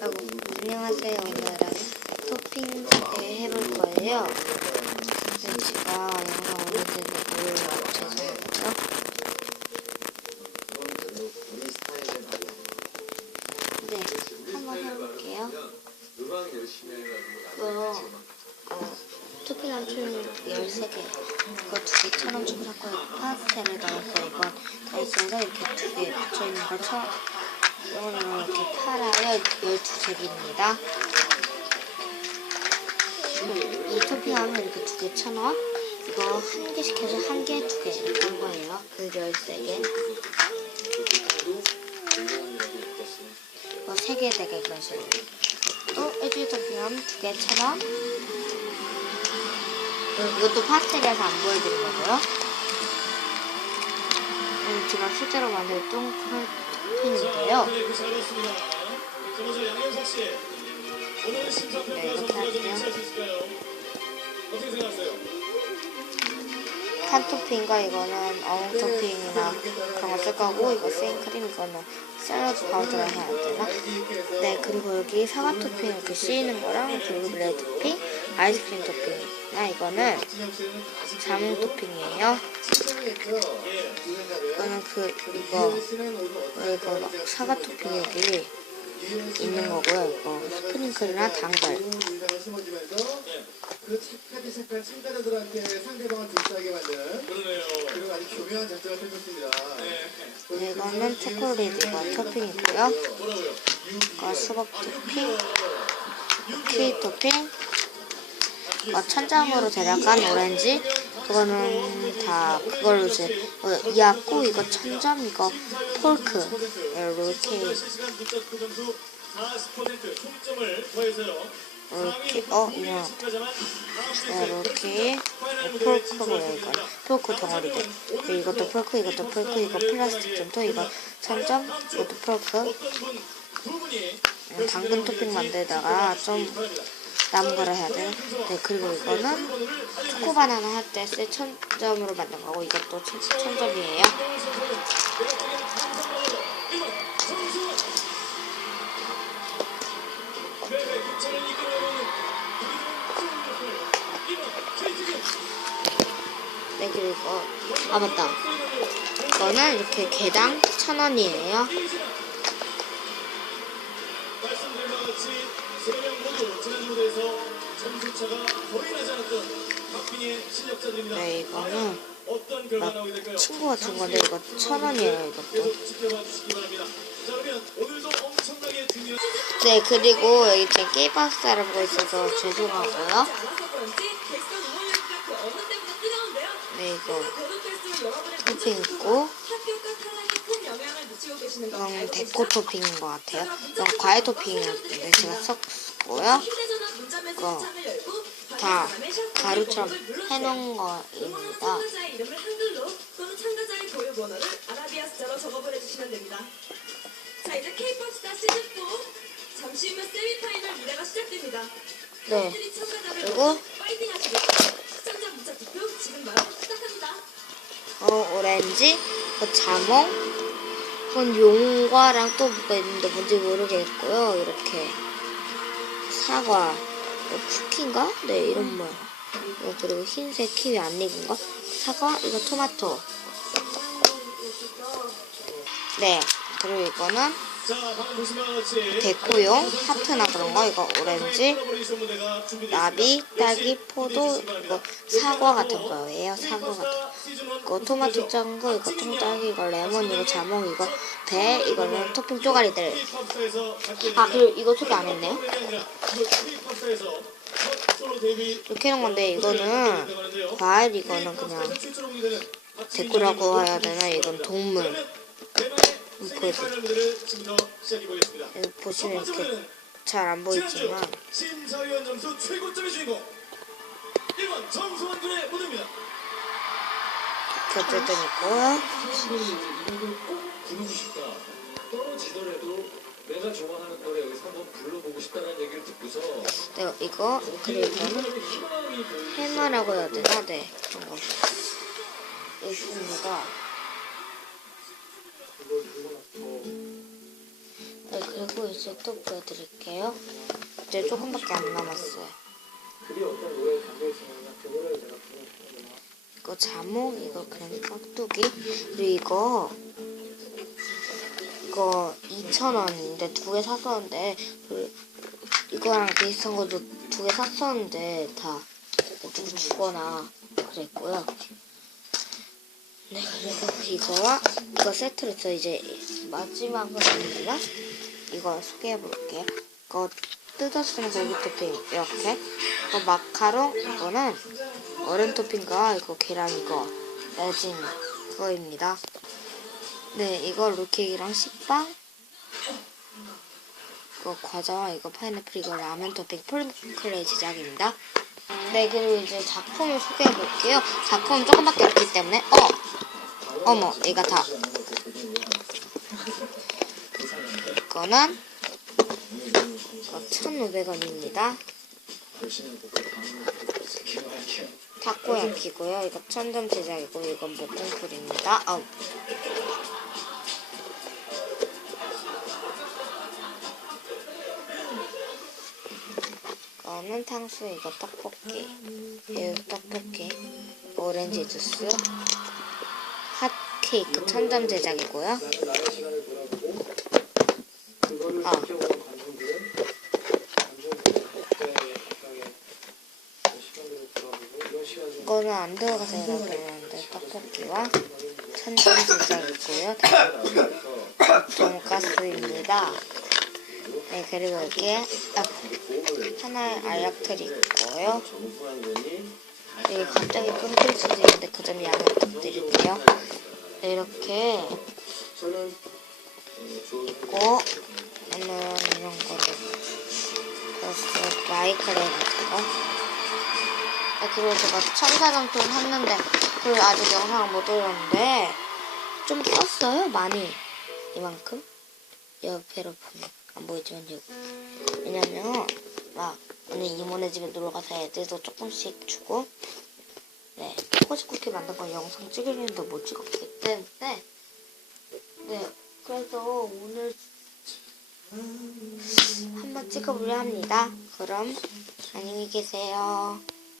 아이고, 안녕하세요. 오늘은 토핑 네, 해볼 거예요. 네, 제가 영상 올리는데 몰라요. 죄송합니다. 네, 한번 해볼게요. 해가지고 이거 어, 토핑한 총 13개. 이거 두개 천원 주고 샀고요. 파스텔을 넣었어요. 이건 다이소에서 이렇게 두 개 붙여있는 이거는 이렇게 팔아요. 12색입니다. 이 토핑하면 이렇게 두개천 원. 이거 한개 시켜서 한 개, 두개한 거예요. 그 13개. 이거 세 개, 네개 식으로. 또 일주일 토핑하면 두개천 원. 음, 이것도 파스텔이라서 안 보여드린 거고요. 음, 제가 실제로 만든 똥 토핑인데요. 네, 먼저 양현석 씨. 오늘 심사평가 네, 이렇게 소감이 좀. 해주실 수 있을까요? 어떻게 생각하세요? 한 토핑과 이거는 어묵 토핑이나 그런 거 쓸 거고 이거 생크림 이거는 샐러드 파우더를 해야 되나? 네 그리고 여기 사과 토핑 이렇게 씌이는 거랑 블루베리 토핑 아이스크림 토핑이나 이거는 자몽 토핑이에요 이거는 그 이거 왜 이거 막 사과 토핑 여기 있는 거고요 이거 스프링클이나 당근 그 착하디 착한 참가자들한테 상대방을 불쾌하게 만드는. 그리고 아주 교묘한 작전을 펼쳤습니다. 네. 네, 이거는 초콜릿 이거 토핑이고요? 이거 수박 토핑 키위 토핑 어, 천장으로 제작한 오렌지? 그거는 다 그걸로 이제 어, 이하고 이거 천점 이거 폴크. 네, 롤케이크 실시간 문자 투표 점수 40% 총점을 더해서요. 롤케 어 이거 참가자만 네, 롤케이크 폴크고요 이건 폴크 덩어리들. 그리고 이것도 폴크 이것도 폴크 이거 플라스틱 점도 이거 천점 이것도 폴크. 당근 토핑 만들다가 좀 남은 거를 해야 돼요. 네, 그리고 이거는 초코바나나 할때쓸 천점으로 만든 거고 이것도 천, 천점이에요. 네, 그리고 아 맞다. 이거는 이렇게 개당 천 원이에요. 무대에서 점수차가 거의 나지 않았던 박빈이의 실력자들입니다. 네, 이거는 어떤 결과 나오게 될까요? 친구가 준 건데 이거 천 원이에요. 이것도. 계속 지켜봐 주시기 바랍니다. 자 그러면 오늘도 엄청나게 중요한 네, 그리고 여기 지금 게임박스를 보고 있어서 죄송하고요. 네, 이거 문자 있고 이건 데코? 토핑인 것 같아요. 이건 과일 토핑이었는데 제가 섞고요. 거 다 가루처럼. 해놓은 거입니다. 참가자의 이름을 한글로 또는 참가자의 고유 번호를 아라비아 숫자로 적어 보내주시면 됩니다. 자 이제 K-pop 스타 시즌 4 잠시 후면 세미파이널 무대가 시작됩니다. 네. 그리고. 어, 오렌지, 그 자몽, 그건 용과랑 또 뭐가 있는데 뭔지 모르겠고요. 이렇게 사과, 어, 쿠키인가? 네, 이런 모양. 어, 그리고 흰색 키위 안 익은 거, 사과, 이거 토마토. 네, 그리고 이거는 데코용 하트나 그런 거, 이거 오렌지, 나비. 딸기, 포도, 이거 사과 같은 거예요. 사과 같은 거. 이거 토마토 짠 거, 이거 통딸기, 이거 레몬, 이거 자몽, 이거 배, 이거는 토핑 쪼가리들. 아, 그리고 이거 소개 안 했네요. 이렇게 해놓은 건데, 이거는 과일, 이거는 그냥 데코라고 해야 되나? 이건 동물. 보겠습니다. 여기 보시면 이렇게 잘 안 보이지만, 심사위원 점수 최고점의 주인공 1번 정수환 군의 무대입니다. 이렇게 어쨌든 싶다. 떨어지더라도 내가 좋아하는 네, 이거, 그리고 해마라고 해야 되나? 네, 그런 거. 있습니다. 네, 그리고 이제 또 보여드릴게요. 이제 조금밖에 안 남았어요. 이거 자몽, 이거 그냥 깍두기, 그리고 이거 이거 2,000원인데 두개 샀었는데 그 이거랑 비슷한 것도 두 개 샀었는데 다 누구 주거나 그랬고요. 네 그리고 이거와 이거 세트로 저 이제 마지막으로 아니라 이거 소개해 볼게요. 이거 쓰는 고기 토핑 이렇게 이거 마카롱 이거는 얼음 토핑과 이거 계란 이거 레진 그거입니다. 네, 이거 롤케이크랑 식빵 이거 과자와 이거 파인애플 이거 라면 토핑 폴리클레이 제작입니다. 네, 그리고 이제 작품을 소개해 볼게요. 작품은 조금밖에 없기 때문에 어, 어머, 얘가 다 이거는 이거 1,500원입니다. 타코야키고요. 이거 천점 제작이고 이건 목공풀입니다. 어. 이 거는 탕수 이거 떡볶이 배육 떡볶이 오렌지 주스 핫 케이크 천점 제작이고요. 아. 이거는 안 들어가서 여러분한테 떡볶이와 천점 제작이고요. 돈가스입니다. 네, 그리고 여기에 아, 하나의 알약틀이 있고요. 네, 갑자기 끊길 수도 있는데 그점 양해 부탁드릴게요. 네, 이렇게. 있고 오늘은 이런 거를 그래서 마이크를 해가지고 네, 그리고 제가 천사점토 샀는데 그리고 아직 영상을 못 올렸는데 좀 썼어요 많이. 이만큼? 옆에로 보면 안 보이지만 여기. 왜냐면 막 오늘 이모네 집에 놀러 가서 애들도 조금씩 주고 네 초코치 쿠키 만든 거 영상 찍으려는데 못 찍었기 때문에 네 그래서 오늘 한번 찍어보려 합니다. 그럼 안녕히 계세요